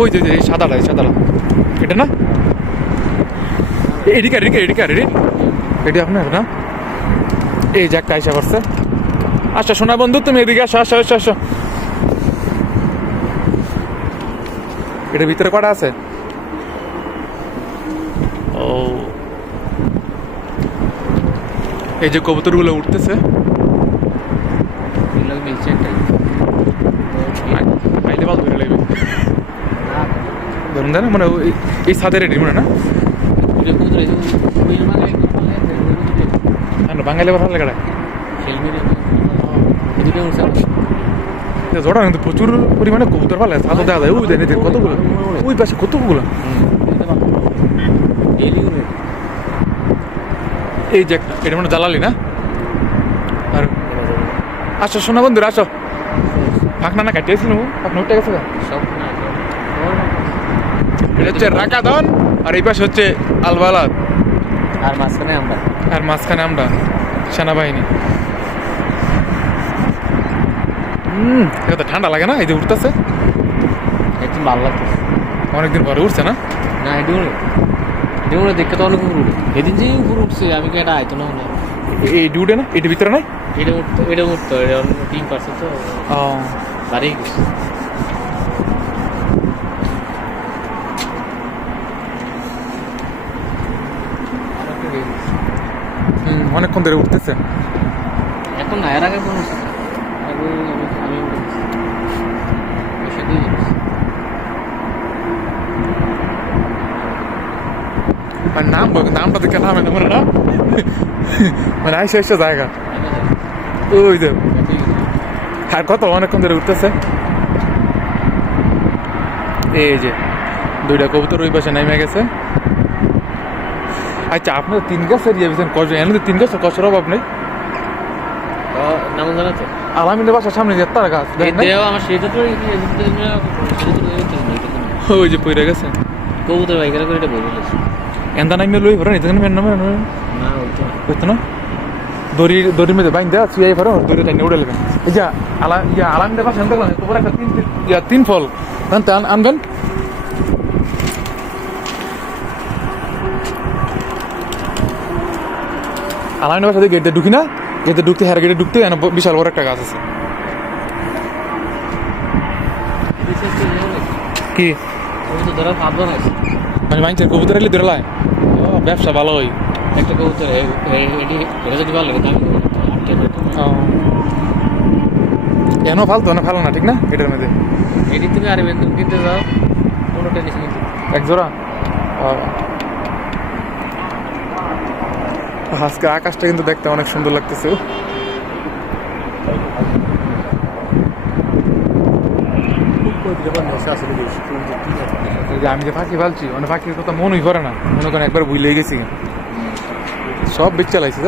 ওই যে সাদাটা এটা না, এদিকে এটি আপনার না, এই যে একটা আইসা করছে। আচ্ছা শোনা বন্ধু, তুমি এদিকে আসো। এটার ভিতরে কটা আছে? ও, এই যে কবুতরগুলো উঠতেছে, পাইলে ভালো ধরে লাগবে। ধরুন মানে এই ছাদের রেডি মনে না বাঙালি ভালো লাগে জোড়া, কিন্তু প্রচুর পরিমাণে কবুতর ভালো লাগে। ছাদও দেখা যায় ওই দেন কতগুলো, ওই পাশে কতগুলো। এই যে একটা, এটা মানে জ্বালালি না। আর আসো শোনা বন্ধুরা, আসো। ফাঁকনা না কাটিয়েছি নেবো, ফাঁকনা উঠে গেছে। এটা হচ্ছে রাকাদন, আর এই পাশে হচ্ছে আলবালাদ, আর মাঝখানে আমরা সেনাবাহিনী। এটা তো ঠান্ডা লাগে না, এই যে উঠতেছে, একদম ভালো লাগতেছে। অনেকদিন পরে উঠছে না। না এটি দেখতে তো অনেক উপর এদিন যে উপর উঠছে, আমি এটা আইতো না মনে হয়। এই উঠে না, এটির ভিতরে নাই। এটা উঠতো 3% তো বাড়ি গেছে। অনেকক্ষণ ধরে উঠতেছে। এখন না, এর আগে কোনো আমি আর নামটা দেখে নামে না মানে না, মানে আইসা জায়গা ওই যে। আর কত অনেকক্ষণ ধরে উঠতেছে। এই যে দুইটা কবুতর ওই পাশে নেমে গেছে। আচ্ছা আপনার 3 গাছ এরিয়া দিয়েছেন কজন? এর মধ্যে 3 গাছের কষ্টের অভাব নেই। নাম জানা তো আলামিনের বাসার সামনে যে তার গাছ আমার সেটা তো ওই যে পইরা গেছে কবুতর বাইকের করে এটা বলে গেছে। এন্দা নামে লই ভরে নিতে নামে নামে না হইতো না। দড়ির মধ্যে বাইন দেওয়া চুয়াই ভরো, দড়ি টাইনে উড়ে নেবেন। এই যে আলামিনের বাসা আনতে গেলাম, তোমার একটা 3 ফল আনবেন। আলামিনের বাসা দিয়ে গেটে ঢুকি না, গেটে ঢুকতে হের গেটে ঢুকতে বিশাল বড় একটা গাছ আছে। কি মানে মাইন্সের কবুতর এলে ধরে লাই ব্যবসা ভালো হয়। একটা কবুতর এটা যদি ভালো লাগে এনো ফালতো না, ফালো না ঠিক না। এটার মধ্যে এটি তুমি আর বেতন কিনতে যাও কোনো টেনশন নেই, এক জোড়া। আজকে আকাশটা কিন্তু দেখতে অনেক সুন্দর লাগতেছে। আমি যে পাখি ফালছি, মানে পাখির কথা মনই করে না, মনে করেন একবার ভুলেই গেছি, সব বিক চালাইছি।